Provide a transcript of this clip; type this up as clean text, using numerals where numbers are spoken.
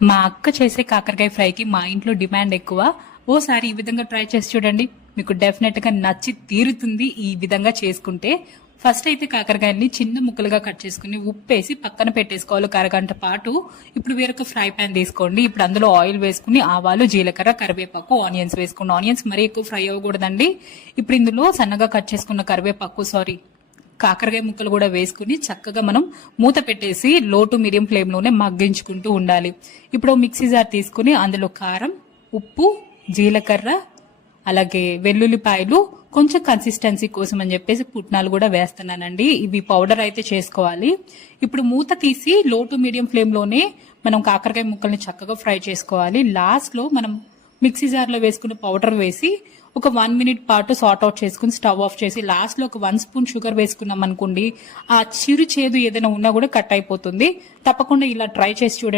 మా అక్క చేసే కాకరకాయ ఫ్రైకి మా ఇంట్లో డిమాండ్ ఎక్కువ. ఓసారి ఈ విధంగా ట్రై చేసి చూడండి, మీకు డెఫినెట్ గా నచ్చి తీరుతుంది. ఈ విధంగా చేసుకుంటే ఫస్ట్ అయితే కాకరకాయని చిన్న ముక్కలుగా కట్ చేసుకుని ఉప్పేసి పక్కన పెట్టేసుకోవాలి ఒక అరగంట పాటు. ఇప్పుడు వేరొక ఫ్రై పాన్ తీసుకోండి. ఇప్పుడు అందులో ఆయిల్ వేసుకుని ఆవాలు, జీలకర్ర, కరివేపాకు, ఆనియన్స్ వేసుకోండి. ఆనియన్స్ మరీ ఎక్కువ ఫ్రై అవ్వకూడదండి. ఇప్పుడు ఇందులో సన్నగా కట్ చేసుకున్న కాకరకాయ ముక్కలు కూడా వేసుకుని చక్కగా మనం మూత పెట్టేసి లో టు మీడియం ఫ్లేమ్ లోనే మగ్గించుకుంటూ ఉండాలి. ఇప్పుడు మిక్సీ జార్ తీసుకుని అందులో కారం, ఉప్పు, జీలకర్ర, అలాగే వెల్లుల్లిపాయలు, కొంచెం కన్సిస్టెన్సీ కోసం అని చెప్పేసి పుట్నాలు కూడా వేస్తున్నానండి. ఇవి పౌడర్ అయితే చేసుకోవాలి. ఇప్పుడు మూత తీసి లో టు మీడియం ఫ్లేమ్ లోనే మనం కాకరకాయ ముక్కల్ని చక్కగా ఫ్రై చేసుకోవాలి. లాస్ట్ లో మనం మిక్సీ జార్ లో వేసుకున్న పౌడర్ వేసి ఒక 1 మినిట్ పాటు సార్ట్ అవుట్ చేసుకుని స్టవ్ ఆఫ్ చేసి లాస్ట్ లో ఒక 1 స్పూన్ షుగర్ వేసుకున్నాం అనుకోండి, ఆ చిరు చేదు ఏదైనా ఉన్నా కూడా కట్ అయిపోతుంది. తప్పకుండా ఇలా ట్రై చేసి చూడండి.